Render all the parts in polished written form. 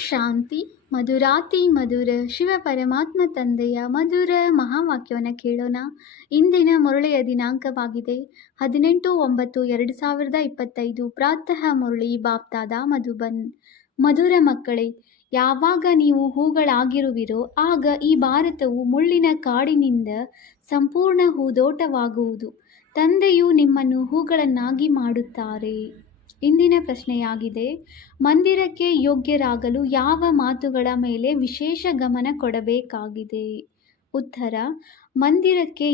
ಶಾಂತಿ. ಮಧುರಾತಿ ಮಧುರ ಶಿವ ಪರಮಾತ್ಮ ತಂದೆಯ ಮಧುರ ಮಹಾವಾಕ್ಯವನ್ನು ಕೇಳೋಣ. ಇಂದಿನ ಮುರಳಿಯ ದಿನಾಂಕವಾಗಿದೆ 18/9/2025. ಪ್ರಾತಃ ಮುರಳಿ ಬಾಪ್ತಾದ ಮಧುಬನ್. ಮಧುರ ಮಕ್ಕಳೇ, ಯಾವಾಗ ನೀವು ಹೂಗಳಾಗಿರುವಿರೋ ಆಗ ಈ ಭಾರತವು ಮುಳ್ಳಿನ ಕಾಡಿನಿಂದ ಸಂಪೂರ್ಣ ಹೂದೋಟವಾಗುವುದು. ತಂದೆಯು ನಿಮ್ಮನ್ನು ಹೂಗಳನ್ನಾಗಿ ಮಾಡುತ್ತಾರೆ. ಇಂದಿನ ಪ್ರಶ್ನೆಯಾಗಿದೆ, ಮಂದಿರಕ್ಕೆ ಯೋಗ್ಯರಾಗಲು ಯಾವ ಮಾತುಗಳ ಮೇಲೆ ವಿಶೇಷ ಗಮನ ಕೊಡಬೇಕಾಗಿದೆ? ಉತ್ತರ: ಮಂದಿರಕ್ಕೆ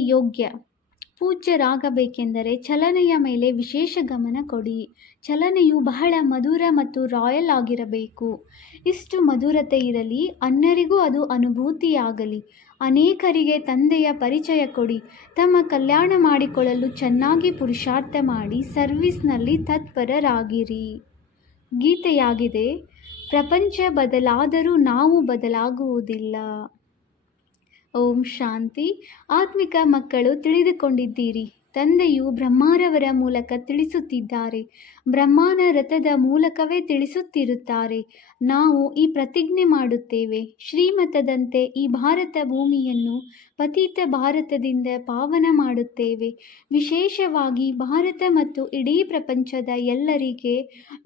ಪೂಜ್ಯರಾಗಬೇಕೆಂದರೆ ಚಲನೆಯ ಮೇಲೆ ವಿಶೇಷ ಗಮನ ಕೊಡಿ. ಚಲನೆಯು ಬಹಳ ಮಧುರ ಮತ್ತು ರಾಯಲ್ ಆಗಿರಬೇಕು. ಇಷ್ಟು ಮಧುರತೆ ಇರಲಿ, ಅನ್ಯರಿಗೂ ಅದು ಅನುಭೂತಿಯಾಗಲಿ. ಅನೇಕರಿಗೆ ತಂದೆಯ ಪರಿಚಯ ಕೊಡಿ. ತಮ್ಮ ಕಲ್ಯಾಣ ಮಾಡಿಕೊಳ್ಳಲು ಚೆನ್ನಾಗಿ ಪುರುಷಾರ್ಥ ಮಾಡಿ ಸರ್ವಿಸ್ನಲ್ಲಿ ತತ್ಪರರಾಗಿರಿ. ಗೀತೆಯಾಗಿದೆ, ಪ್ರಪಂಚ ಬದಲಾದರೂ ನಾವು ಬದಲಾಗುವುದಿಲ್ಲ. ಓಂ ಶಾಂತಿ. ಆತ್ಮಿಕ ಮಕ್ಕಳು, ತಿಳಿದುಕೊಂಡಿದ್ದೀರಿ, ತಂದೆಯು ಬ್ರಹ್ಮರವರ ಮೂಲಕ ತಿಳಿಸುತ್ತಿದ್ದಾರೆ. ಬ್ರಹ್ಮನ ರಥದ ಮೂಲಕವೇ ತಿಳಿಸುತ್ತಿರುತ್ತಾರೆ. ನಾವು ಈ ಪ್ರತಿಜ್ಞೆ ಮಾಡುತ್ತೇವೆ, ಶ್ರೀಮತದಂತೆ ಈ ಭಾರತ ಭೂಮಿಯನ್ನು ಪತಿತ ಭಾರತದಿಂದ ಪಾವನ ಮಾಡುತ್ತೇವೆ. ವಿಶೇಷವಾಗಿ ಭಾರತ ಮತ್ತು ಇಡೀ ಪ್ರಪಂಚದ ಎಲ್ಲರಿಗೆ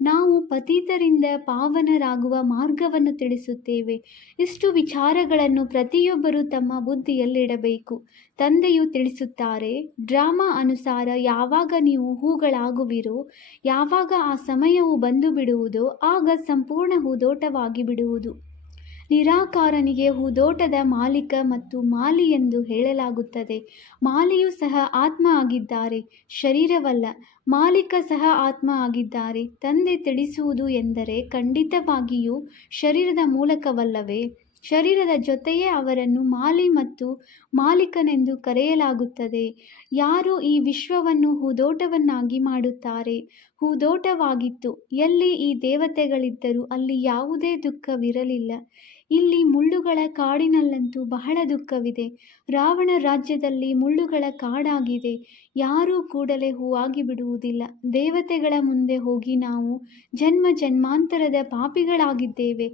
ನಾವು ಪತಿತರಿಂದ ಪಾವನರಾಗುವ ಮಾರ್ಗವನ್ನು ತಿಳಿಸುತ್ತೇವೆ. ಇಷ್ಟು ವಿಚಾರಗಳನ್ನು ಪ್ರತಿಯೊಬ್ಬರೂ ತಮ್ಮ ಬುದ್ಧಿಯಲ್ಲಿಡಬೇಕು. ತಂದೆಯು ತಿಳಿಸುತ್ತಾರೆ, ಡ್ರಾಮಾ ಅನುಸಾರ ಯಾವಾಗ ನೀವು ಹೂಗಳಾಗುವಿರೋ, ಯಾವಾಗ ಆ ಸಮಯವು ಬಂದು ಬಿಡುವುದೋ ಆಗ ಸಂಪೂರ್ಣ ಹೂದೋಟವಾಗಿ ಬಿಡುವುದು. ನಿರಾಕಾರನಿಗೆ ಹೂದೋಟದ ಮಾಲೀಕ ಮತ್ತು ಮಾಲಿ ಎಂದು ಹೇಳಲಾಗುತ್ತದೆ. ಮಾಲಿಯೂ ಸಹ ಆತ್ಮ ಆಗಿದ್ದಾರೆ, ಶರೀರವಲ್ಲ. ಮಾಲೀಕ ಸಹ ಆತ್ಮ ಆಗಿದ್ದಾರೆ. ತಂದೆ ತಿಳಿಸುವುದು ಎಂದರೆ ಖಂಡಿತವಾಗಿಯೂ ಶರೀರದ ಮೂಲಕವಲ್ಲವೇ? ಶರೀರದ ಜೊತೆಯೇ ಅವರನ್ನು ಮಾಲಿ ಮತ್ತು ಮಾಲೀಕನೆಂದು ಕರೆಯಲಾಗುತ್ತದೆ. ಯಾರು ಈ ವಿಶ್ವವನ್ನು ಹೂದೋಟವನ್ನಾಗಿ ಮಾಡುತ್ತಾರೆ. ಹೂದೋಟವಾಗಿತ್ತು. ಎಲ್ಲಿ ಈ ದೇವತೆಗಳಿದ್ದರೂ ಅಲ್ಲಿ ಯಾವುದೇ ದುಃಖವಿರಲಿಲ್ಲ. ಇಲ್ಲಿ ಮುಳ್ಳುಗಳ ಕಾಡಿನಲ್ಲಂತೂ ಬಹಳ ದುಃಖವಿದೆ. ರಾವಣ ರಾಜ್ಯದಲ್ಲಿ ಮುಳ್ಳುಗಳ ಕಾಡಾಗಿದೆ. ಯಾರೂ ಕೂಡಲೇ ಹೂವಾಗಿ ಬಿಡುವುದಿಲ್ಲ. ದೇವತೆಗಳ ಮುಂದೆ ಹೋಗಿ ನಾವು ಜನ್ಮ ಜನ್ಮಾಂತರದ ಪಾಪಿಗಳಾಗಿದ್ದೇವೆ,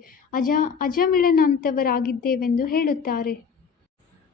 ಅಜಮಿಳನಂತವರಾಗಿದ್ದೇವೆಂದು ಹೇಳುತ್ತಾರೆ.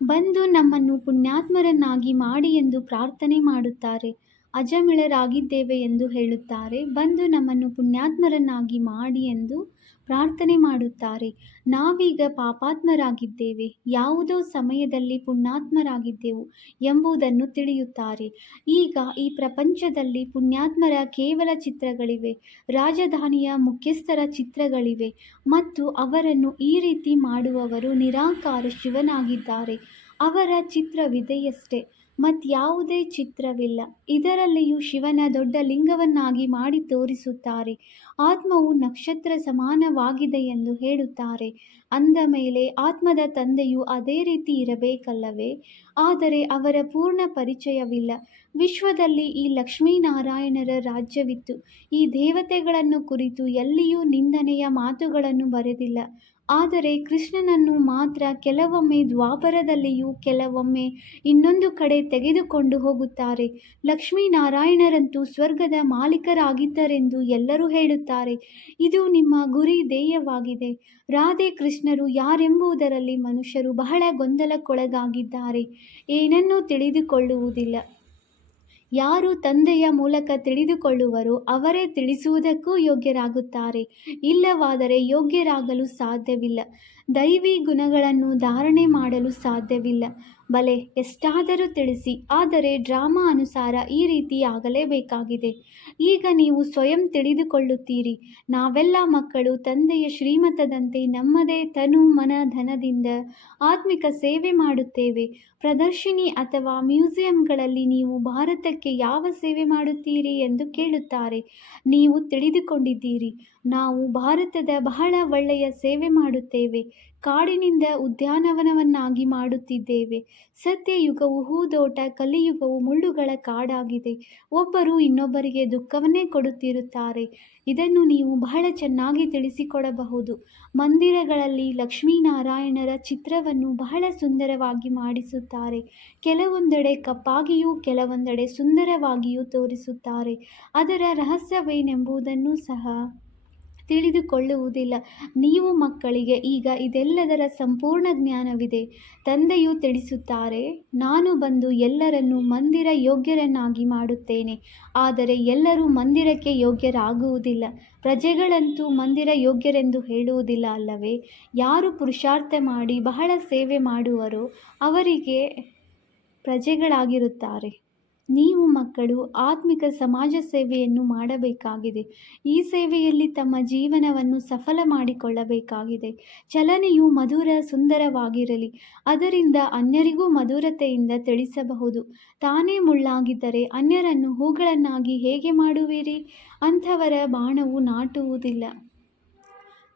ಬಂದು ನಮ್ಮನ್ನು ಪುಣ್ಯಾತ್ಮರನ್ನಾಗಿ ಮಾಡಿ ಎಂದು ಪ್ರಾರ್ಥನೆ ಮಾಡುತ್ತಾರೆ. ಅಜಮಿಳರಾಗಿದ್ದೇವೆ ಎಂದು ಹೇಳುತ್ತಾರೆ. ಬಂದು ನಮ್ಮನ್ನು ಪುಣ್ಯಾತ್ಮರನ್ನಾಗಿ ಮಾಡಿ ಎಂದು ಪ್ರಾರ್ಥನೆ ಮಾಡುತ್ತಾರೆ. ನಾವೀಗ ಪಾಪಾತ್ಮರಾಗಿದ್ದೇವೆ, ಯಾವುದೋ ಸಮಯದಲ್ಲಿ ಪುಣ್ಯಾತ್ಮರಾಗಿದ್ದೆವು ಎಂಬುದನ್ನು ತಿಳಿಯುತ್ತಾರೆ. ಈಗ ಈ ಪ್ರಪಂಚದಲ್ಲಿ ಪುಣ್ಯಾತ್ಮರ ಕೇವಲ ಚಿತ್ರಗಳಿವೆ, ರಾಜಧಾನಿಯ ಮುಖ್ಯಸ್ಥರ ಚಿತ್ರಗಳಿವೆ ಮತ್ತು ಅವರನ್ನು ಈ ರೀತಿ ಮಾಡುವವರು ನಿರಾಕಾರ ಶಿವನಾಗಿದ್ದಾರೆ. ಅವರ ಚಿತ್ರವಿದೆಯಷ್ಟೇ, ಮತ್ಯಾವುದೇ ಚಿತ್ರವಿಲ್ಲ. ಇದರಲ್ಲಿಯೂ ಶಿವನ ದೊಡ್ಡ ಲಿಂಗವನ್ನಾಗಿ ಮಾಡಿ ತೋರಿಸುತ್ತಾರೆ. ಆತ್ಮವು ನಕ್ಷತ್ರ ಸಮಾನವಾಗಿದೆ ಎಂದು ಹೇಳುತ್ತಾರೆ. ಅಂದ ಮೇಲೆ ಆತ್ಮದ ತಂದೆಯು ಅದೇ ರೀತಿ ಇರಬೇಕಲ್ಲವೇ? ಆದರೆ ಅವರ ಪೂರ್ಣ ಪರಿಚಯವಿಲ್ಲ. ವಿಶ್ವದಲ್ಲಿ ಈ ಲಕ್ಷ್ಮೀನಾರಾಯಣರ ರಾಜ್ಯವಿತ್ತು. ಈ ದೇವತೆಗಳನ್ನು ಕುರಿತು ಎಲ್ಲಿಯೂ ನಿಂದನೆಯ ಮಾತುಗಳನ್ನು ಬರೆದಿಲ್ಲ. ಆದರೆ ಕೃಷ್ಣನನ್ನು ಮಾತ್ರ ಕೆಲವೊಮ್ಮೆ ದ್ವಾಪರದಲ್ಲಿಯೂ ಕೆಲವೊಮ್ಮೆ ಇನ್ನೊಂದು ಕಡೆ ತೆಗೆದುಕೊಂಡು ಹೋಗುತ್ತಾರೆ. ಲಕ್ಷ್ಮೀನಾರಾಯಣರಂತೂ ಸ್ವರ್ಗದ ಮಾಲೀಕರಾಗಿದ್ದರೆಂದು ಎಲ್ಲರೂ ಹೇಳುತ್ತಾರೆ. ಇದು ನಿಮ್ಮ ಗುರಿ ಧ್ಯೇಯವಾಗಿದೆ. ರಾಧೆ ಕೃಷ್ಣರು ಯಾರೆಂಬುದರಲ್ಲಿ ಮನುಷ್ಯರು ಬಹಳ ಗೊಂದಲಕ್ಕೊಳಗಾಗಿದ್ದಾರೆ. ಏನನ್ನೂ ತಿಳಿದುಕೊಳ್ಳುವುದಿಲ್ಲ. ಯಾರು ತಂದೆಯ ಮೂಲಕ ತಿಳಿದುಕೊಳ್ಳುವರೋ ಅವರೇ ತಿಳಿಸುವುದಕ್ಕೂ ಯೋಗ್ಯರಾಗುತ್ತಾರೆ. ಇಲ್ಲವಾದರೆ ಯೋಗ್ಯರಾಗಲು ಸಾಧ್ಯವಿಲ್ಲ. ದೈವಿ ಗುಣಗಳನ್ನು ಧಾರಣೆ ಮಾಡಲು ಸಾಧ್ಯವಿಲ್ಲ. ಬಲೆ, ಎಷ್ಟಾದರೂ ತಿಳಿಸಿ, ಆದರೆ ಡ್ರಾಮಾ ಅನುಸಾರ ಈ ರೀತಿ ಆಗಲೇಬೇಕಾಗಿದೆ. ಈಗ ನೀವು ಸ್ವಯಂ ತಿಳಿದುಕೊಳ್ಳುತ್ತೀರಿ, ನಾವೆಲ್ಲ ಮಕ್ಕಳು ತಂದೆಯ ಶ್ರೀಮತದಂತೆ ನಮ್ಮದೇ ತನು ಮನ ಧನದಿಂದ ಆತ್ಮಿಕ ಸೇವೆ ಮಾಡುತ್ತೇವೆ. ಪ್ರದರ್ಶಿನಿ ಅಥವಾ ಮ್ಯೂಸಿಯಂಗಳಲ್ಲಿ ನೀವು ಭಾರತಕ್ಕೆ ಯಾವ ಸೇವೆ ಮಾಡುತ್ತೀರಿ ಎಂದು ಕೇಳುತ್ತಾರೆ. ನೀವು ತಿಳಿದುಕೊಂಡಿದ್ದೀರಿ, ನಾವು ಭಾರತದ ಬಹಳ ಒಳ್ಳೆಯ ಸೇವೆ ಮಾಡುತ್ತೇವೆ. ಕಾಡಿನಿಂದ ಉದ್ಯಾನವನವನ್ನಾಗಿ ಮಾಡುತ್ತಿದ್ದೇವೆ. ಸತ್ಯಯುಗವು ಹೂದೋಟ, ಕಲಿಯುಗವು ಮುಳ್ಳುಗಳ ಕಾಡಾಗಿದೆ. ಒಬ್ಬರು ಇನ್ನೊಬ್ಬರಿಗೆ ದುಃಖವನ್ನೇ ಕೊಡುತ್ತಿರುತ್ತಾರೆ. ಇದನ್ನು ನೀವು ಬಹಳ ಚೆನ್ನಾಗಿ ತಿಳಿಸಿಕೊಡಬಹುದು. ಮಂದಿರಗಳಲ್ಲಿ ಲಕ್ಷ್ಮೀನಾರಾಯಣರ ಚಿತ್ರವನ್ನು ಬಹಳ ಸುಂದರವಾಗಿ ಮಾಡಿಸುತ್ತಾರೆ. ಕೆಲವೊಂದೆಡೆ ಕಪ್ಪಾಗಿಯೂ ಕೆಲವೊಂದೆಡೆ ಸುಂದರವಾಗಿಯೂ ತೋರಿಸುತ್ತಾರೆ. ಅದರ ರಹಸ್ಯವೇನೆಂಬುದನ್ನು ಸಹ ತಿಳಿದುಕೊಳ್ಳುವುದಿಲ್ಲ. ನೀವು ಮಕ್ಕಳಿಗೆ ಈಗ ಇದೆಲ್ಲದರ ಸಂಪೂರ್ಣ ಜ್ಞಾನವಿದೆ. ತಂದೆಯು ತಿಳಿಸುತ್ತಾರೆ, ನಾನು ಬಂದು ಎಲ್ಲರನ್ನೂ ಮಂದಿರ ಯೋಗ್ಯರನ್ನಾಗಿ ಮಾಡುತ್ತೇನೆ. ಆದರೆ ಎಲ್ಲರೂ ಮಂದಿರಕ್ಕೆ ಯೋಗ್ಯರಾಗುವುದಿಲ್ಲ. ಪ್ರಜೆಗಳಂತೂ ಮಂದಿರ ಯೋಗ್ಯರೆಂದು ಹೇಳುವುದಿಲ್ಲ ಅಲ್ಲವೇ? ಯಾರು ಪುರುಷಾರ್ಥ ಮಾಡಿ ಬಹಳ ಸೇವೆ ಮಾಡುವರೋ ಅವರಿಗೆ ಪ್ರಜೆಗಳಾಗಿರುತ್ತಾರೆ. ನೀವು ಮಕ್ಕಳು ಆತ್ಮಿಕ ಸಮಾಜ ಸೇವೆಯನ್ನು ಮಾಡಬೇಕಾಗಿದೆ. ಈ ಸೇವೆಯಲ್ಲಿ ತಮ್ಮ ಜೀವನವನ್ನು ಸಫಲ ಮಾಡಿಕೊಳ್ಳಬೇಕಾಗಿದೆ. ಚಲನೆಯು ಮಧುರ ಸುಂದರವಾಗಿರಲಿ, ಅದರಿಂದ ಅನ್ಯರಿಗೂ ಮಧುರತೆಯಿಂದ ತಿಳಿಸಬಹುದು. ತಾನೇ ಮುಳ್ಳಾಗಿದ್ದರೆ ಅನ್ಯರನ್ನು ಹೂಗಳನ್ನಾಗಿ ಹೇಗೆ ಮಾಡುವಿರಿ? ಅಂಥವರ ಬಾಣವು ನಾಟುವುದಿಲ್ಲ.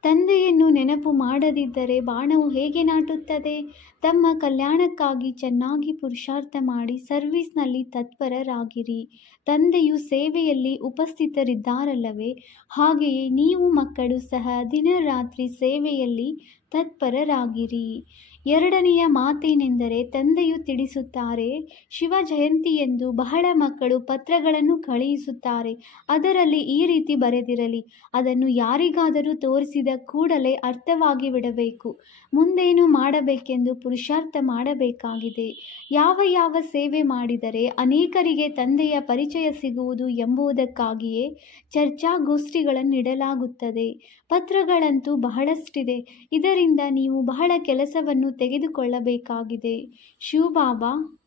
ತಂದೆಯನ್ನು ನೆನಪು ಮಾಡದಿದ್ದರೆ ಬಾಣವು ಹೇಗೆ ನಾಟುತ್ತದೆ? ತಮ್ಮ ಕಲ್ಯಾಣಕ್ಕಾಗಿ ಚೆನ್ನಾಗಿ ಪುರುಷಾರ್ಥ ಮಾಡಿ ಸರ್ವೀಸ್ನಲ್ಲಿ ತತ್ಪರರಾಗಿರಿ. ತಂದೆಯು ಸೇವೆಯಲ್ಲಿ ಉಪಸ್ಥಿತರಿದ್ದಾರಲ್ಲವೇ? ಹಾಗೆಯೇ ನೀವು ಮಕ್ಕಳು ಸಹ ದಿನರಾತ್ರಿ ಸೇವೆಯಲ್ಲಿ ತತ್ಪರರಾಗಿರಿ. ಎರಡನೆಯ ಮಾತೇನೆಂದರೆ, ತಂದೆಯು ತಿಳಿಸುತ್ತಾರೆ, ಶಿವ ಜಯಂತಿಯೆಂದು ಬಹಳ ಮಕ್ಕಳು ಪತ್ರಗಳನ್ನು ಕಳುಹಿಸುತ್ತಾರೆ. ಅದರಲ್ಲಿ ಈ ರೀತಿ ಬರೆದಿರಲಿ. ಅದನ್ನು ಯಾರಿಗಾದರೂ ತೋರಿಸಿದ ಕೂಡಲೇ ಅರ್ಥವಾಗಿ ಬಿಡಬೇಕು. ಮುಂದೇನು ಮಾಡಬೇಕೆಂದು ಪುರುಷಾರ್ಥ ಮಾಡಬೇಕಾಗಿದೆ. ಯಾವ ಸೇವೆ ಮಾಡಿದರೆ ಅನೇಕರಿಗೆ ತಂದೆಯ ಪರಿಚಯ ಸಿಗುವುದು ಎಂಬುದಕ್ಕಾಗಿಯೇ ಚರ್ಚಾಗೋಷ್ಠಿಗಳನ್ನಿಡಲಾಗುತ್ತದೆ. ಪತ್ರಗಳಂತೂ ಬಹಳಷ್ಟಿದೆ. ಇದರಿಂದ ನೀವು ಬಹಳ ಕೆಲಸವನ್ನು ತೆಗೆದುಕೊಳ್ಳಬೇಕಾಗಿದೆ. ಶಿವಬಾಬಾ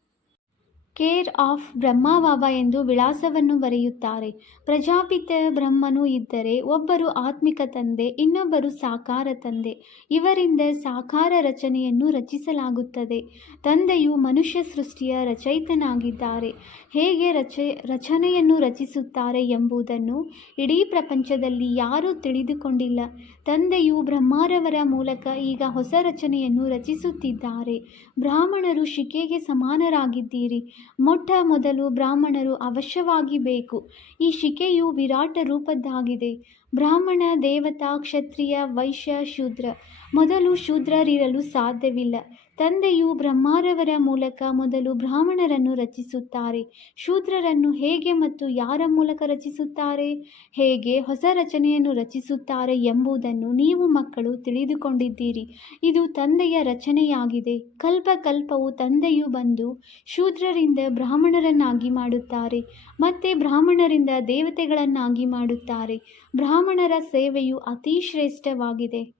ಕೇರ್ ಆಫ್ ಬ್ರಹ್ಮಬಾಬಾ ಎಂದು ವಿಳಾಸವನ್ನು ಬರೆಯುತ್ತಾರೆ. ಪ್ರಜಾಪಿತ ಬ್ರಹ್ಮನು ಇದ್ದರೆ ಒಬ್ಬರು ಆತ್ಮಿಕ ತಂದೆ, ಇನ್ನೊಬ್ಬರು ಸಾಕಾರ ತಂದೆ. ಇವರಿಂದ ಸಾಕಾರ ರಚನೆಯನ್ನು ರಚಿಸಲಾಗುತ್ತದೆ. ತಂದೆಯು ಮನುಷ್ಯ ಸೃಷ್ಟಿಯ ರಚಯಿತನಾಗಿದ್ದಾರೆ. ಹೇಗೆ ರಚನೆಯನ್ನು ರಚಿಸುತ್ತಾರೆ ಎಂಬುದನ್ನು ಇಡೀ ಪ್ರಪಂಚದಲ್ಲಿ ಯಾರೂ ತಿಳಿದುಕೊಂಡಿಲ್ಲ. ತಂದೆಯು ಬ್ರಹ್ಮರವರ ಮೂಲಕ ಈಗ ಹೊಸ ರಚನೆಯನ್ನು ರಚಿಸುತ್ತಿದ್ದಾರೆ. ಬ್ರಾಹ್ಮಣರು ಶಿಕೆಗೆ ಸಮಾನರಾಗಿದ್ದೀರಿ. ಮೊಟ್ಟ ಮೊದಲು ಬ್ರಾಹ್ಮಣರು ಅವಶ್ಯವಾಗಿ ಬೇಕು. ಈ ಶಿಕೆಯು ವಿರಾಟ ರೂಪದ್ದಾಗಿದೆ. ಬ್ರಾಹ್ಮಣ, ದೇವತಾ, ಕ್ಷತ್ರಿಯ, ವೈಶ್ಯ, ಶೂದ್ರ. ಮೊದಲು ಶೂದ್ರರಿರಲು ಸಾಧ್ಯವಿಲ್ಲ. ತಂದೆಯು ಬ್ರಹ್ಮರವರ ಮೂಲಕ ಮೊದಲು ಬ್ರಾಹ್ಮಣರನ್ನು ರಚಿಸುತ್ತಾರೆ. ಶೂದ್ರರನ್ನು ಹೇಗೆ ಮತ್ತು ಯಾರ ಮೂಲಕ ರಚಿಸುತ್ತಾರೆ, ಹೇಗೆ ಹೊಸ ರಚನೆಯನ್ನು ರಚಿಸುತ್ತಾರೆ ಎಂಬುದನ್ನು ನೀವು ಮಕ್ಕಳು ತಿಳಿದುಕೊಂಡಿದ್ದೀರಿ. ಇದು ತಂದೆಯ ರಚನೆಯಾಗಿದೆ. ಕಲ್ಪಕಲ್ಪವು ತಂದೆಯು ಬಂದು ಶೂದ್ರರಿಂದ ಬ್ರಾಹ್ಮಣರನ್ನಾಗಿ ಮಾಡುತ್ತಾರೆ, ಮತ್ತೆ ಬ್ರಾಹ್ಮಣರಿಂದ ದೇವತೆಗಳನ್ನಾಗಿ ಮಾಡುತ್ತಾರೆ. ಬ್ರಾಹ್ಮಣರ ಸೇವೆಯು ಅತಿ ಶ್ರೇಷ್ಠವಾಗಿದೆ.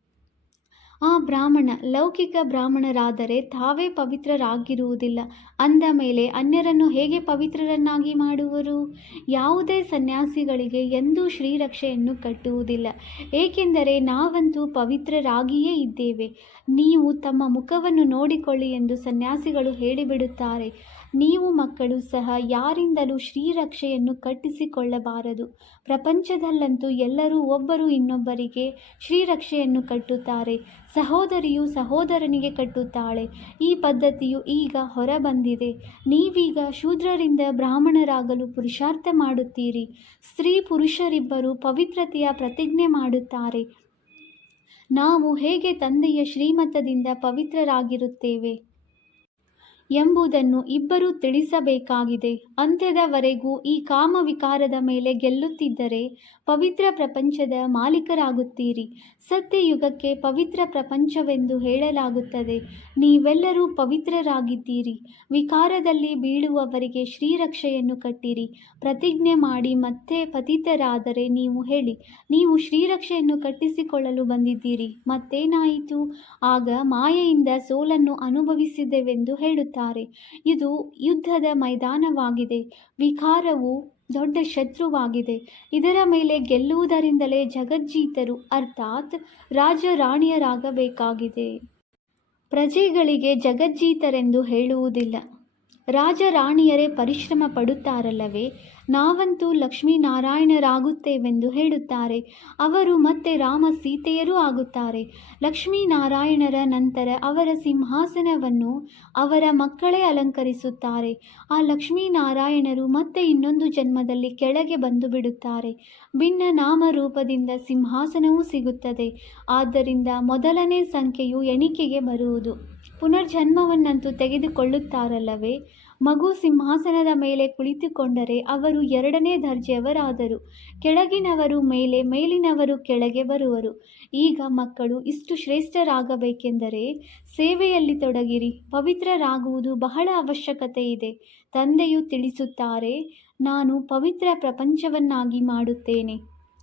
ಆ ಬ್ರಾಹ್ಮಣ ಲೌಕಿಕ ಬ್ರಾಹ್ಮಣರಾದರೆ ತಾವೇ ಪವಿತ್ರರಾಗಿರುವುದಿಲ್ಲ. ಅಂದ ಮೇಲೆ ಅನ್ಯರನ್ನು ಹೇಗೆ ಪವಿತ್ರರನ್ನಾಗಿ ಮಾಡುವರು? ಯಾವುದೇ ಸನ್ಯಾಸಿಗಳಿಗೆ ಎಂದೂ ಶ್ರೀರಕ್ಷೆಯನ್ನು ಕಟ್ಟುವುದಿಲ್ಲ. ಏಕೆಂದರೆ ನಾವಂತೂ ಪವಿತ್ರರಾಗಿಯೇ ಇದ್ದೇವೆ. ನೀವು ತಮ್ಮ ಮುಖವನ್ನು ನೋಡಿಕೊಳ್ಳಿ ಎಂದು ಸನ್ಯಾಸಿಗಳು ಹೇಳಿಬಿಡುತ್ತಾರೆ. ನೀವು ಮಕ್ಕಳು ಸಹ ಯಾರಿಂದಲೂ ಶ್ರೀರಕ್ಷೆಯನ್ನು ಕಟ್ಟಿಸಿಕೊಳ್ಳಬಾರದು. ಪ್ರಪಂಚದಲ್ಲಂತೂ ಎಲ್ಲರೂ ಒಬ್ಬರು ಇನ್ನೊಬ್ಬರಿಗೆ ಶ್ರೀರಕ್ಷೆಯನ್ನು ಕಟ್ಟುತ್ತಾರೆ. ಸಹೋದರಿಯು ಸಹೋದರನಿಗೆ ಕಟ್ಟುತ್ತಾಳೆ. ಈ ಪದ್ಧತಿಯು ಈಗ ಹೊರಬಂದಿದೆ. ನೀವೀಗ ಶೂದ್ರರಿಂದ ಬ್ರಾಹ್ಮಣರಾಗಲು ಪುರುಷಾರ್ಥ ಮಾಡುತ್ತೀರಿ. ಸ್ತ್ರೀ ಪುರುಷರಿಬ್ಬರು ಪವಿತ್ರತೆಯ ಪ್ರತಿಜ್ಞೆ ಮಾಡುತ್ತಾರೆ. ನಾವು ಹೇಗೆ ತಂದೆಯ ಶ್ರೀಮತದಿಂದ ಪವಿತ್ರರಾಗಿರುತ್ತೇವೆ ಎಂಬುದನ್ನು ಇಬ್ಬರೂ ತಿಳಿಸಬೇಕಾಗಿದೆ. ಅಂತ್ಯದವರೆಗೂ ಈ ಕಾಮವಿಕಾರದ ಮೇಲೆ ಗೆಲ್ಲುತ್ತಿದ್ದರೆ ಪವಿತ್ರ ಪ್ರಪಂಚದ ಮಾಲೀಕರಾಗುತ್ತೀರಿ. ಸತ್ಯಯುಗಕ್ಕೆ ಪವಿತ್ರ ಪ್ರಪಂಚವೆಂದು ಹೇಳಲಾಗುತ್ತದೆ. ನೀವೆಲ್ಲರೂ ಪವಿತ್ರರಾಗಿದ್ದೀರಿ. ವಿಕಾರದಲ್ಲಿ ಬೀಳುವವರಿಗೆ ಶ್ರೀರಕ್ಷೆಯನ್ನು ಕಟ್ಟಿರಿ. ಪ್ರತಿಜ್ಞೆ ಮಾಡಿ ಮತ್ತೆ ಪತಿತರಾದರೆ ನೀವು ಹೇಳಿ, ನೀವು ಶ್ರೀರಕ್ಷೆಯನ್ನು ಕಟ್ಟಿಸಿಕೊಳ್ಳಲು ಬಂದಿದ್ದೀರಿ. ಮತ್ತೇನಾಯಿತು? ಆಗ ಮಾಯೆಯಿಂದ ಸೋಲನ್ನು ಅನುಭವಿಸಿದೆವೆಂದು ಹೇಳುತ್ತಾರೆ. ಇದು ಯುದ್ಧದ ಮೈದಾನವಾಗಿದೆ. ವಿಕಾರವು ದೊಡ್ಡ ಶತ್ರುವಾಗಿದೆ. ಇದರ ಮೇಲೆ ಗೆಲ್ಲುವುದರಿಂದಲೇ ಜಗಜ್ಜೀತರು ಅರ್ಥಾತ್ ರಾಜರಾಣಿಯರಾಗಬೇಕಾಗಿದೆ. ಪ್ರಜೆಗಳಿಗೆ ಜಗಜ್ಜೀತರೆಂದು ಹೇಳುವುದಿಲ್ಲ. ರಾಜರಾಣಿಯರೇ ಪರಿಶ್ರಮ ಪಡುತ್ತಾರಲ್ಲವೇ? ನಾವಂತೂ ಲಕ್ಷ್ಮೀನಾರಾಯಣರಾಗುತ್ತೇವೆಂದು ಹೇಳುತ್ತಾರೆ. ಅವರು ಮತ್ತೆ ರಾಮ ಸೀತೆಯರೂ ಆಗುತ್ತಾರೆ. ಲಕ್ಷ್ಮೀನಾರಾಯಣರ ನಂತರ ಅವರ ಸಿಂಹಾಸನವನ್ನು ಅವರ ಮಕ್ಕಳೇ ಅಲಂಕರಿಸುತ್ತಾರೆ. ಆ ಲಕ್ಷ್ಮೀನಾರಾಯಣರು ಮತ್ತೆ ಇನ್ನೊಂದು ಜನ್ಮದಲ್ಲಿ ಕೆಳಗೆ ಬಂದು ಬಿಡುತ್ತಾರೆ. ಭಿನ್ನ ನಾಮರೂಪದಿಂದ ಸಿಂಹಾಸನವೂ ಸಿಗುತ್ತದೆ. ಆದ್ದರಿಂದ ಮೊದಲನೇ ಸಂಖ್ಯೆಯು ಎಣಿಕೆಗೆ ಬರುವುದು. ಪುನರ್ಜನ್ಮವನ್ನಂತೂ ತೆಗೆದುಕೊಳ್ಳುತ್ತಾರಲ್ಲವೇ? ಮಗು ಸಿಂಹಾಸನದ ಮೇಲೆ ಕುಳಿತುಕೊಂಡರೆ ಅವರು ಎರಡನೇ ದರ್ಜೆಯವರಾದರು. ಕೆಳಗಿನವರು ಮೇಲೆ, ಮೇಲಿನವರು ಕೆಳಗೆ ಬರುವರು. ಈಗ ಮಕ್ಕಳು ಇಷ್ಟು ಶ್ರೇಷ್ಠರಾಗಬೇಕೆಂದರೆ ಸೇವೆಯಲ್ಲಿ ತೊಡಗಿರಿ. ಪವಿತ್ರರಾಗುವುದು ಬಹಳ ಅವಶ್ಯಕತೆ ಇದೆ. ತಂದೆಯು ತಿಳಿಸುತ್ತಾರೆ, ನಾನು ಪವಿತ್ರ ಪ್ರಪಂಚವನ್ನಾಗಿ ಮಾಡುತ್ತೇನೆ.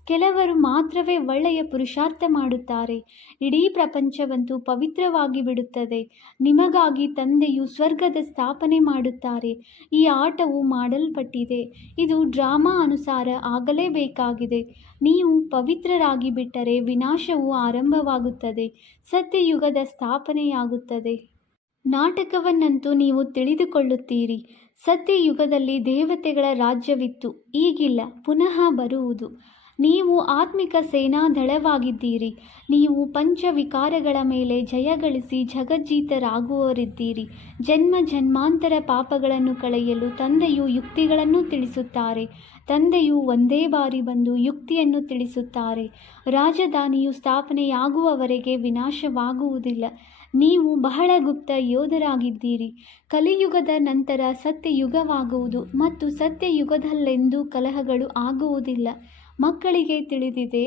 ಕೆಲವರು ಮಾತ್ರವೇ ಒಳ್ಳೆಯ ಪುರುಷಾರ್ಥ ಮಾಡುತ್ತಾರೆ. ಇಡೀ ಪ್ರಪಂಚವಂತೂ ಪವಿತ್ರವಾಗಿ ಬಿಡುತ್ತದೆ. ನಿಮಗಾಗಿ ತಂದೆಯು ಸ್ವರ್ಗದ ಸ್ಥಾಪನೆ ಮಾಡುತ್ತಾರೆ. ಈ ಆಟವು ಮಾಡಲ್ಪಟ್ಟಿದೆ. ಇದು ಡ್ರಾಮಾ ಅನುಸಾರ ಆಗಲೇಬೇಕಾಗಿದೆ. ನೀವು ಪವಿತ್ರರಾಗಿ ಬಿಟ್ಟರೆ ವಿನಾಶವು ಆರಂಭವಾಗುತ್ತದೆ, ಸತ್ಯಯುಗದ ಸ್ಥಾಪನೆಯಾಗುತ್ತದೆ. ನಾಟಕವನ್ನಂತೂ ನೀವು ತಿಳಿದುಕೊಳ್ಳುತ್ತೀರಿ. ಸತ್ಯಯುಗದಲ್ಲಿ ದೇವತೆಗಳ ರಾಜ್ಯವಿತ್ತು, ಈಗಿಲ್ಲ, ಪುನಃ ಬರುವುದು. ನೀವು ಆತ್ಮಿಕ ಸೇನಾದಳವಾಗಿದ್ದೀರಿ. ನೀವು ಪಂಚವಿಕಾರಗಳ ಮೇಲೆ ಜಯಗಳಿಸಿ ಜಗಜ್ಜೀತರಾಗುವವರಿದ್ದೀರಿ. ಜನ್ಮ ಜನ್ಮಾಂತರ ಪಾಪಗಳನ್ನು ಕಳೆಯಲು ತಂದೆಯು ಯುಕ್ತಿಗಳನ್ನು ತಿಳಿಸುತ್ತಾರೆ. ತಂದೆಯು ಒಂದೇ ಬಾರಿ ಬಂದು ಯುಕ್ತಿಯನ್ನು ತಿಳಿಸುತ್ತಾರೆ. ರಾಜಧಾನಿಯು ಸ್ಥಾಪನೆಯಾಗುವವರೆಗೆ ವಿನಾಶವಾಗುವುದಿಲ್ಲ. ನೀವು ಬಹಳ ಗುಪ್ತ ಯೋಧರಾಗಿದ್ದೀರಿ. ಕಲಿಯುಗದ ನಂತರ ಸತ್ಯಯುಗವಾಗುವುದು ಮತ್ತು ಸತ್ಯಯುಗದಲ್ಲೆಂದೂ ಕಲಹಗಳು ಆಗುವುದಿಲ್ಲ. ಮಕ್ಕಳಿಗೆ ತಿಳಿದಿದೆ,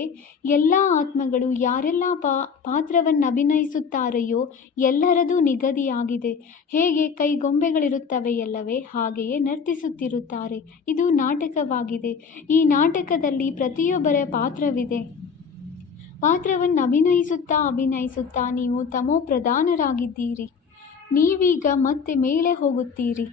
ಎಲ್ಲ ಆತ್ಮಗಳು ಯಾರೆಲ್ಲ ಪಾತ್ರವನ್ನು ಅಭಿನಯಿಸುತ್ತಾರೆಯೋ ಎಲ್ಲರದೂ ನಿಗದಿಯಾಗಿದೆ. ಹೇಗೆ ಕೈಗೊಂಬೆಗಳಿರುತ್ತವೆಯಲ್ಲವೇ ಹಾಗೆಯೇ ನರ್ತಿಸುತ್ತಿರುತ್ತಾರೆ. ಇದು ನಾಟಕವಾಗಿದೆ. ಈ ನಾಟಕದಲ್ಲಿ ಪ್ರತಿಯೊಬ್ಬರ ಪಾತ್ರವಿದೆ. ಪಾತ್ರವನ್ನು ಅಭಿನಯಿಸುತ್ತಾ ನೀವು ತಮೋಪ್ರಧಾನರಾಗಿದ್ದೀರಿ. ನೀವೀಗ ಮತ್ತೆ ಮೇಲೆ ಹೋಗುತ್ತೀರಿ,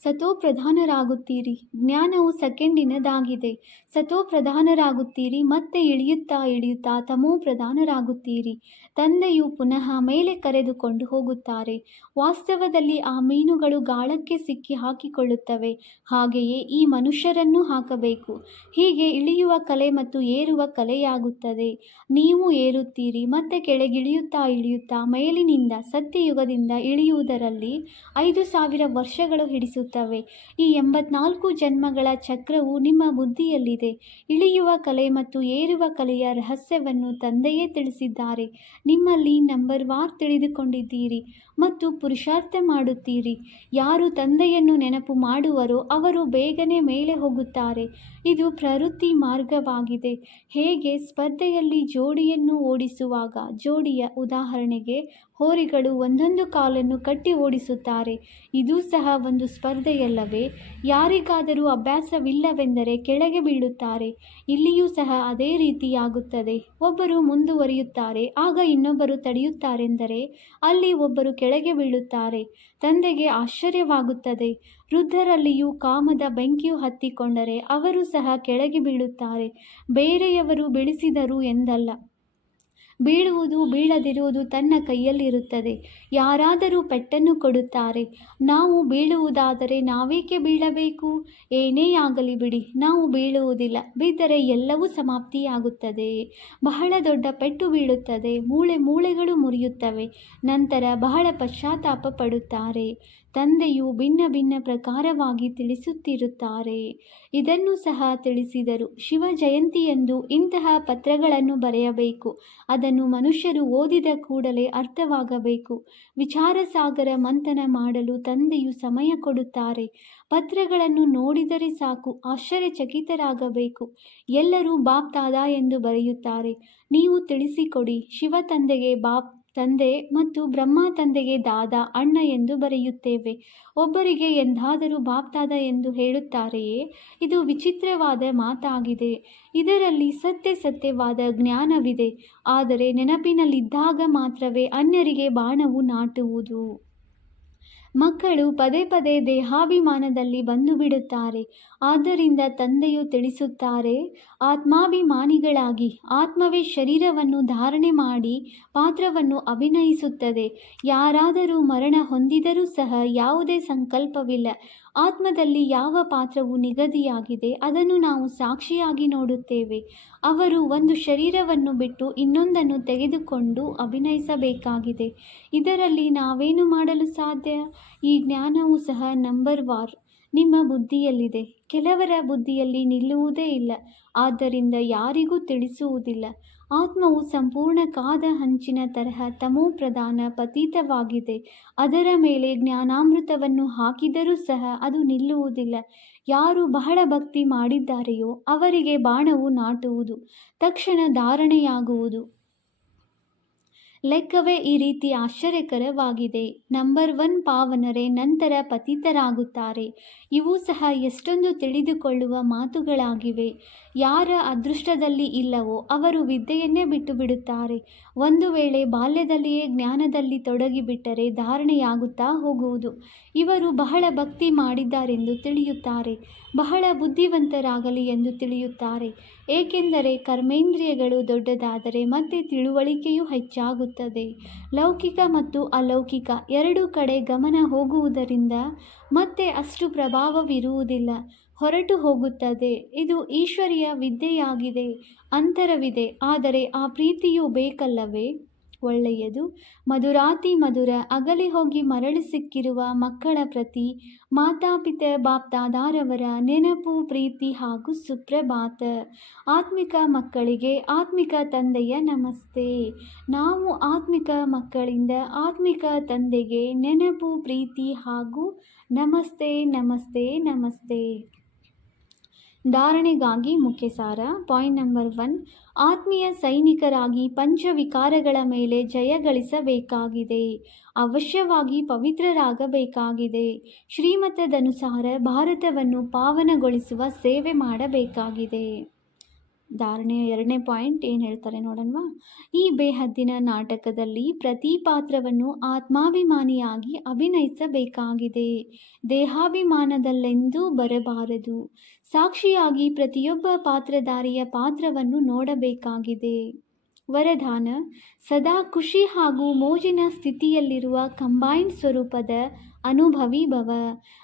ಸತೋಪ್ರಧಾನರಾಗುತ್ತೀರಿ. ಜ್ಞಾನವು ಸೆಕೆಂಡಿನದಾಗಿದೆ. ಸತೋಪ್ರಧಾನರಾಗುತ್ತೀರಿ, ಮತ್ತೆ ಇಳಿಯುತ್ತಾ ತಮೋಪ್ರಧಾನರಾಗುತ್ತೀರಿ. ತಂದೆಯು ಪುನಃ ಮೇಲೆ ಕರೆದುಕೊಂಡು ಹೋಗುತ್ತಾರೆ. ವಾಸ್ತವದಲ್ಲಿ ಆ ಮೀನುಗಳು ಗಾಳಕ್ಕೆ ಸಿಕ್ಕಿ ಹಾಕಿಕೊಳ್ಳುತ್ತವೆ. ಹಾಗೆಯೇ ಈ ಮನುಷ್ಯರನ್ನೂ ಹಾಕಬೇಕು. ಹೀಗೆ ಇಳಿಯುವ ಕಲೆ ಮತ್ತು ಏರುವ ಕಲೆಯಾಗುತ್ತದೆ. ನೀವು ಏರುತ್ತೀರಿ, ಮತ್ತೆ ಕೆಳಗಿಳಿಯುತ್ತಾ ಮೇಲಿನಿಂದ ಸತ್ಯಯುಗದಿಂದ ಇಳಿಯುವುದರಲ್ಲಿ 5000 ವರ್ಷಗಳು ಹಿಡಿಸುತ್ತವೆ. ಈ 84 ಜನ್ಮಗಳ ಚಕ್ರವು ನಿಮ್ಮ ಬುದ್ಧಿಯಲ್ಲಿದೆ. ಇಳಿಯುವ ಕಲೆ ಮತ್ತು ಏರುವ ಕಲೆಯ ರಹಸ್ಯವನ್ನು ತಂದೆಯೇ ತಿಳಿಸಿದ್ದಾರೆ. ನಿಮ್ಮಲ್ಲಿ ನಂಬರ್ವಾರ್ ತಿಳಿದುಕೊಂಡಿದ್ದೀರಿ ಮತ್ತು ಪುರುಷಾರ್ಥ ಮಾಡುತ್ತೀರಿ. ಯಾರು ತಂದೆಯನ್ನು ನೆನಪು ಮಾಡುವರೋ ಅವರು ಬೇಗನೆ ಮೇಲೆ ಹೋಗುತ್ತಾರೆ. ಇದು ಪ್ರವೃತ್ತಿ ಮಾರ್ಗವಾಗಿದೆ. ಹೇಗೆ ಸ್ಪರ್ಧೆಯಲ್ಲಿ ಜೋಡಿಯನ್ನು ಓಡಿಸುವಾಗ ಜೋಡಿಯ ಉದಾಹರಣೆಗೆ ಹೋರಿಗಳು ಒಂದೊಂದು ಕಾಲನ್ನು ಕಟ್ಟಿ ಓಡಿಸುತ್ತಾರೆ. ಇದೂ ಸಹ ಒಂದು ಸ್ಪರ್ಧೆಯಲ್ಲವೇ? ಯಾರಿಗಾದರೂ ಅಭ್ಯಾಸವಿಲ್ಲವೆಂದರೆ ಕೆಳಗೆ ಬೀಳುತ್ತಾರೆ. ಇಲ್ಲಿಯೂ ಸಹ ಅದೇ ರೀತಿಯಾಗುತ್ತದೆ. ಒಬ್ಬರು ಮುಂದುವರಿಯುತ್ತಾರೆ, ಆಗ ಇನ್ನೊಬ್ಬರು ತಡೆಯುತ್ತಾರೆಂದರೆ ಅಲ್ಲಿ ಒಬ್ಬರು ಕೆಳಗೆ ಬೀಳುತ್ತಾರೆ. ತಂದೆಗೆ ಆಶ್ಚರ್ಯವಾಗುತ್ತದೆ. ವೃದ್ಧರಲ್ಲಿಯೂ ಕಾಮದ ಬೆಂಕಿಯು ಹತ್ತಿಕೊಂಡರೆ ಅವರು ಸಹ ಕೆಳಗೆ ಬೀಳುತ್ತಾರೆ. ಬೇರೆಯವರು ಬೆಳೆಸಿದರು ಎಂದಲ್ಲ, ಬೀಳುವುದು ಬೀಳದಿರುವುದು ತನ್ನ ಕೈಯಲ್ಲಿರುತ್ತದೆ. ಯಾರಾದರೂ ಪೆಟ್ಟನ್ನು ಕೊಡುತ್ತಾರೆ. ನಾವು ಬೀಳುವುದಾದರೆ ನಾವೇಕೆ ಬೀಳಬೇಕು? ಏನೇ ಆಗಲಿ ಬಿಡಿ, ನಾವು ಬೀಳುವುದಿಲ್ಲ. ಬಿದ್ದರೆ ಎಲ್ಲವೂ ಸಮಾಪ್ತಿಯಾಗುತ್ತದೆ. ಬಹಳ ದೊಡ್ಡ ಪೆಟ್ಟು ಬೀಳುತ್ತದೆ, ಮೂಳೆಗಳು ಮುರಿಯುತ್ತವೆ. ನಂತರ ಬಹಳ ಪಶ್ಚಾತ್ತಾಪ ಪಡುತ್ತಾರೆ. ತಂದೆಯು ಭಿನ್ನ ಭಿನ್ನ ಪ್ರಕಾರವಾಗಿ ತಿಳಿಸುತ್ತಿರುತ್ತಾರೆ. ಇದನ್ನು ಸಹ ತಿಳಿಸಿದರು. ಶಿವ ಜಯಂತಿಯಂದು ಇಂತಹ ಪತ್ರಗಳನ್ನು ಬರೆಯಬೇಕು. ಅದನ್ನು ಮನುಷ್ಯರು ಓದಿದ ಕೂಡಲೇ ಅರ್ಥವಾಗಬೇಕು. ವಿಚಾರಸಾಗರ ಮಂಥನ ಮಾಡಲು ತಂದೆಯು ಸಮಯ ಕೊಡುತ್ತಾರೆ. ಪತ್ರಗಳನ್ನು ನೋಡಿದರೆ ಸಾಕು, ಆಶ್ಚರ್ಯಚಕಿತರಾಗಬೇಕು. ಎಲ್ಲರೂ ಬಾಪ್ ದಾದಾ ಎಂದು ಬರೆಯುತ್ತಾರೆ. ನೀವು ತಿಳಿಸಿಕೊಡಿ. ಶಿವ ತಂದೆಗೆ ಬಾಪ್ ತಂದೆ ಮತ್ತು ಬ್ರಹ್ಮ ತಂದೆಗೆ ದಾದಾ ಅಣ್ಣ ಎಂದು ಬರೆಯುತ್ತೇವೆ. ಒಬ್ಬರಿಗೆ ಎಂದಾದರೂ ಬಾಪ್ ದಾದಾ ಎಂದು ಹೇಳುತ್ತಾರೆಯೇ? ಇದು ವಿಚಿತ್ರವಾದ ಮಾತಾಗಿದೆ. ಇದರಲ್ಲಿ ಸತ್ಯವಾದ ಜ್ಞಾನವಿದೆ. ಆದರೆ ನೆನಪಿನಲ್ಲಿದ್ದಾಗ ಮಾತ್ರವೇ ಅನ್ಯರಿಗೆ ಬಾಣವು ನಾಟುವುದು. ಮಕ್ಕಳು ಪದೇ ಪದೇ ದೇಹಾಭಿಮಾನದಲ್ಲಿ ಬಂದು ಬಿಡುತ್ತಾರೆ. ಆದ್ದರಿಂದ ತಂದೆಯು ತಿಳಿಸುತ್ತಾರೆ, ಆತ್ಮಾಭಿಮಾನಿಗಳಾಗಿ. ಆತ್ಮವೇ ಶರೀರವನ್ನು ಧಾರಣೆ ಮಾಡಿ ಪಾತ್ರವನ್ನು ಅಭಿನಯಿಸುತ್ತದೆ. ಯಾರಾದರೂ ಮರಣ ಹೊಂದಿದರೂ ಸಹ ಯಾವುದೇ ಸಂಕಲ್ಪವಿಲ್ಲ. ಆತ್ಮದಲ್ಲಿ ಯಾವ ಪಾತ್ರವು ನಿಗದಿಯಾಗಿದೆ ಅದನ್ನು ನಾವು ಸಾಕ್ಷಿಯಾಗಿ ನೋಡುತ್ತೇವೆ. ಅವರು ಒಂದು ಶರೀರವನ್ನು ಬಿಟ್ಟು ಇನ್ನೊಂದನ್ನು ತೆಗೆದುಕೊಂಡು ಅಭಿನಯಿಸಬೇಕಾಗಿದೆ. ಇದರಲ್ಲಿ ನಾವೇನು ಮಾಡಲು ಸಾಧ್ಯ? ಈ ಜ್ಞಾನವೂ ಸಹ ನಂಬರ್ವಾರ್ ನಿಮ್ಮ ಬುದ್ಧಿಯಲ್ಲಿದೆ. ಕೆಲವರ ಬುದ್ಧಿಯಲ್ಲಿ ನಿಲ್ಲುವುದೇ ಇಲ್ಲ. ಆದ್ದರಿಂದ ಯಾರಿಗೂ ತಿಳಿಸುವುದಿಲ್ಲ. ಆತ್ಮವು ಸಂಪೂರ್ಣ ಕಾದ ಹಂಚಿನ ತರಹ ತಮೋಪ್ರಧಾನ ಪತಿತವಾಗಿದೆ. ಅದರ ಮೇಲೆ ಜ್ಞಾನಾಮೃತವನ್ನು ಹಾಕಿದರೂ ಸಹ ಅದು ನಿಲ್ಲುವುದಿಲ್ಲ. ಯಾರು ಬಹಳ ಭಕ್ತಿ ಮಾಡಿದ್ದಾರೆಯೋ ಅವರಿಗೆ ಬಾಣವು ನಾಟುವುದು, ತಕ್ಷಣ ಧಾರಣೆಯಾಗುವುದು. ಲೆಕ್ಕವೇ ಈ ರೀತಿ ಆಶ್ಚರ್ಯಕರವಾಗಿದೆ. ನಂಬರ್ 1 ಪಾವನರೇ ನಂತರ ಪತಿತರಾಗುತ್ತಾರೆ. ಇವು ಸಹ ಎಷ್ಟೊಂದು ತಿಳಿದುಕೊಳ್ಳುವ ಮಾತುಗಳಾಗಿವೆ. ಯಾರ ಅದೃಷ್ಟದಲ್ಲಿ ಇಲ್ಲವೋ ಅವರು ವಿದ್ಯೆಯನ್ನೇ ಬಿಟ್ಟು ಬಿಡುತ್ತಾರೆ. ಒಂದು ವೇಳೆ ಬಾಲ್ಯದಲ್ಲಿಯೇ ಜ್ಞಾನದಲ್ಲಿ ತೊಡಗಿಬಿಟ್ಟರೆ ಧಾರಣೆಯಾಗುತ್ತಾ ಹೋಗುವುದು. ಇವರು ಬಹಳ ಭಕ್ತಿ ಮಾಡಿದ್ದಾರೆಂದು ತಿಳಿಯುತ್ತಾರೆ, ಬಹಳ ಬುದ್ಧಿವಂತರಾಗಲಿ ಎಂದು ತಿಳಿಯುತ್ತಾರೆ. ಏಕೆಂದರೆ ಕರ್ಮೇಂದ್ರಿಯಗಳು ದೊಡ್ಡದಾದರೆ ಮತ್ತೆ ತಿಳುವಳಿಕೆಯೂ ಹೆಚ್ಚಾಗುತ್ತದೆ. ಲೌಕಿಕ ಮತ್ತು ಅಲೌಕಿಕ ಎರಡೂ ಕಡೆ ಗಮನ ಹೋಗುವುದರಿಂದ ಮತ್ತೆ ಅಷ್ಟು ಪ್ರಭಾವವಿರುವುದಿಲ್ಲ, ಹೊರಟು ಹೋಗುತ್ತದೆ. ಇದು ಈಶ್ವರೀಯ ವಿದ್ಯೆಯಾಗಿದೆ. ಅಂತರವಿದೆ, ಆದರೆ ಆ ಪ್ರೀತಿಯೂ ಬೇಕಲ್ಲವೇ? ಒಳ್ಳೆಯದು. ಮಧುರಾತಿ ಮಧುರ ಅಗಲಿ ಹೋಗಿ ಮರಳಿ ಸಿಕ್ಕಿರುವ ಮಕ್ಕಳ ಪ್ರತಿ ಮಾತಾಪಿತ ಬಾಪ್ದಾದಾರವರ ನೆನಪು, ಪ್ರೀತಿ ಹಾಗೂ ಸುಪ್ರಭಾತ. ಆತ್ಮಿಕ ಮಕ್ಕಳಿಗೆ ಆತ್ಮಿಕ ತಂದೆಯ ನಮಸ್ತೆ. ನಾವು ಆತ್ಮಿಕ ಮಕ್ಕಳಿಂದ ಆತ್ಮಿಕ ತಂದೆಗೆ ನೆನಪು, ಪ್ರೀತಿ ಹಾಗೂ ನಮಸ್ತೆ ನಮಸ್ತೆ ನಮಸ್ತೆ. ಧಾರಣೆಗಾಗಿ ಮುಖ್ಯ ಸಾರ. ಪಾಯಿಂಟ್ ನಂಬರ್ 1, ಆತ್ಮೀಯ ಸೈನಿಕರಾಗಿ ಪಂಚವಿಕಾರಗಳ ಮೇಲೆ ಜಯ ಗಳಿಸಬೇಕಾಗಿದೆ. ಅವಶ್ಯವಾಗಿ ಪವಿತ್ರರಾಗಬೇಕಾಗಿದೆ. ಶ್ರೀಮತದನುಸಾರ ಭಾರತವನ್ನು ಪಾವನಗೊಳಿಸುವ ಸೇವೆ ಮಾಡಬೇಕಾಗಿದೆ. ಧಾರಣೆಯ 2ನೇ ಪಾಯಿಂಟ್ ಏನು ಹೇಳ್ತಾರೆ ನೋಡೋಣವಾ? ಈ ಬೇಹದ್ದಿನ ನಾಟಕದಲ್ಲಿ ಪ್ರತಿ ಪಾತ್ರವನ್ನು ಆತ್ಮಾಭಿಮಾನಿಯಾಗಿ ಅಭಿನಯಿಸಬೇಕಾಗಿದೆ. ದೇಹಾಭಿಮಾನದಲ್ಲೆಂದೂ ಬರಬಾರದು. ಸಾಕ್ಷಿಯಾಗಿ ಪ್ರತಿಯೊಬ್ಬ ಪಾತ್ರಧಾರಿಯ ಪಾತ್ರವನ್ನು ನೋಡಬೇಕಾಗಿದೆ. ವರದಾನ: ಸದಾ ಖುಷಿ ಹಾಗೂ ಮೋಜಿನ ಸ್ಥಿತಿಯಲ್ಲಿರುವ ಕಂಬೈನ್ಡ್ ಸ್ವರೂಪದ ಅನುಭವಿ ಭವ.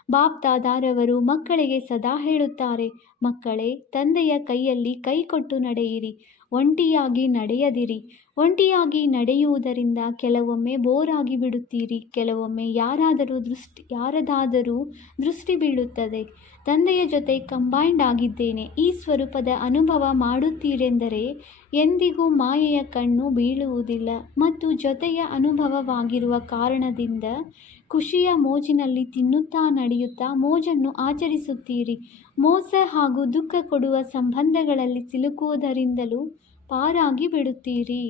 ಬಾಪ್ದಾದಾರವರು ಮಕ್ಕಳಿಗೆ ಸದಾ ಹೇಳುತ್ತಾರೆ, ಮಕ್ಕಳೇ, ತಂದೆಯ ಕೈಯಲ್ಲಿ ಕೈ ಕೊಟ್ಟು ನಡೆಯಿರಿ, ಒಂಟಿಯಾಗಿ ನಡೆಯದಿರಿ. ಒಂಟಿಯಾಗಿ ನಡೆಯುವುದರಿಂದ ಕೆಲವೊಮ್ಮೆ ಬೋರ್ ಆಗಿ ಬಿಡುತ್ತೀರಿ, ಕೆಲವೊಮ್ಮೆ ಯಾರದಾದರೂ ದೃಷ್ಟಿ ಬೀಳುತ್ತದೆ. ತಂದೆಯ ಜೊತೆ ಕಂಬೈನ್ಡ್ ಆಗಿದ್ದೇನೆ, ಈ ಸ್ವರೂಪದ ಅನುಭವ ಮಾಡುತ್ತೀರೆಂದರೆ ಎಂದಿಗೂ ಮಾಯೆಯ ಕಣ್ಣು ಬೀಳುವುದಿಲ್ಲ ಮತ್ತು ಜೊತೆಯ ಅನುಭವವಾಗಿರುವ ಕಾರಣದಿಂದ ಖುಷಿಯ ಮೋಜಿನಲ್ಲಿ ತಿನ್ನುತ್ತಾ ನಡೆಯುತ್ತಾ ಮೋಜನ್ನು ಆಚರಿಸುತ್ತೀರಿ. ಮೋಸ ಹಾಗೂ ದುಃಖ ಕೊಡುವ ಸಂಬಂಧಗಳಲ್ಲಿ ಸಿಲುಕುವುದರಿಂದಲೂ ಪಾರಾಗಿ ಬಿಡುತ್ತೀರಿ.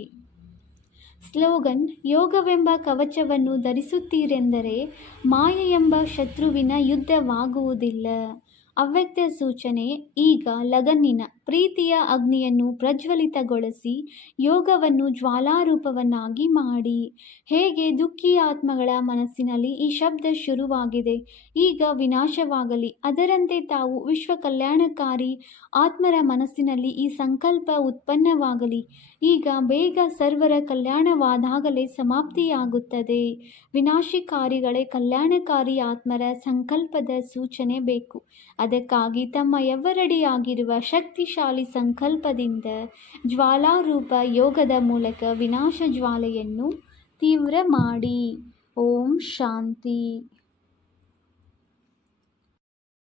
ಸ್ಲೋಗನ್: ಯೋಗವೆಂಬ ಕವಚವನ್ನು ಧರಿಸುತ್ತೀರೆಂದರೆ ಮಾಯೆಯೆಂಬ ಶತ್ರುವಿನ ಯುದ್ಧವಾಗುವುದಿಲ್ಲ. ಅವ್ಯಕ್ತ ಸೂಚನೆ: ಈಗ ಲಗನ್ನಿನ ಪ್ರೀತಿಯ ಅಗ್ನಿಯನ್ನು ಪ್ರಜ್ವಲಿತಗೊಳಿಸಿ ಯೋಗವನ್ನು ಜ್ವಾಲಾರೂಪವನ್ನಾಗಿ ಮಾಡಿ. ಹೇಗೆ ದುಃಖಿ ಆತ್ಮಗಳ ಮನಸ್ಸಿನಲ್ಲಿ ಈ ಶಬ್ದ ಶುರುವಾಗಿದೆ, ಈಗ ವಿನಾಶವಾಗಲಿ. ಅದರಂತೆ ತಾವು ವಿಶ್ವ ಕಲ್ಯಾಣಕಾರಿ ಆತ್ಮರ ಮನಸ್ಸಿನಲ್ಲಿ ಈ ಸಂಕಲ್ಪ ಉತ್ಪನ್ನವಾಗಲಿ. ಈಗ ಬೇಗ ಸರ್ವರ ಕಲ್ಯಾಣವಾದಾಗಲೇ ಸಮಾಪ್ತಿಯಾಗುತ್ತದೆ. ವಿನಾಶಕಾರಿಗಳೇ ಕಲ್ಯಾಣಕಾರಿ ಆತ್ಮರ ಸಂಕಲ್ಪದ ಸೂಚನೆ ಬೇಕು. ಅದಕ್ಕಾಗಿ ತಮ್ಮ ಎವ್ವರಡಿಯಾಗಿರುವ ಶಕ್ತಿಶಾಲಿ ಸಂಕಲ್ಪದಿಂದ ಜ್ವಾಲಾರೂಪ ಯೋಗದ ಮೂಲಕ ವಿನಾಶ ಜ್ವಾಲೆಯನ್ನು ತೀವ್ರ ಮಾಡಿ. ಓಂ ಶಾಂತಿ.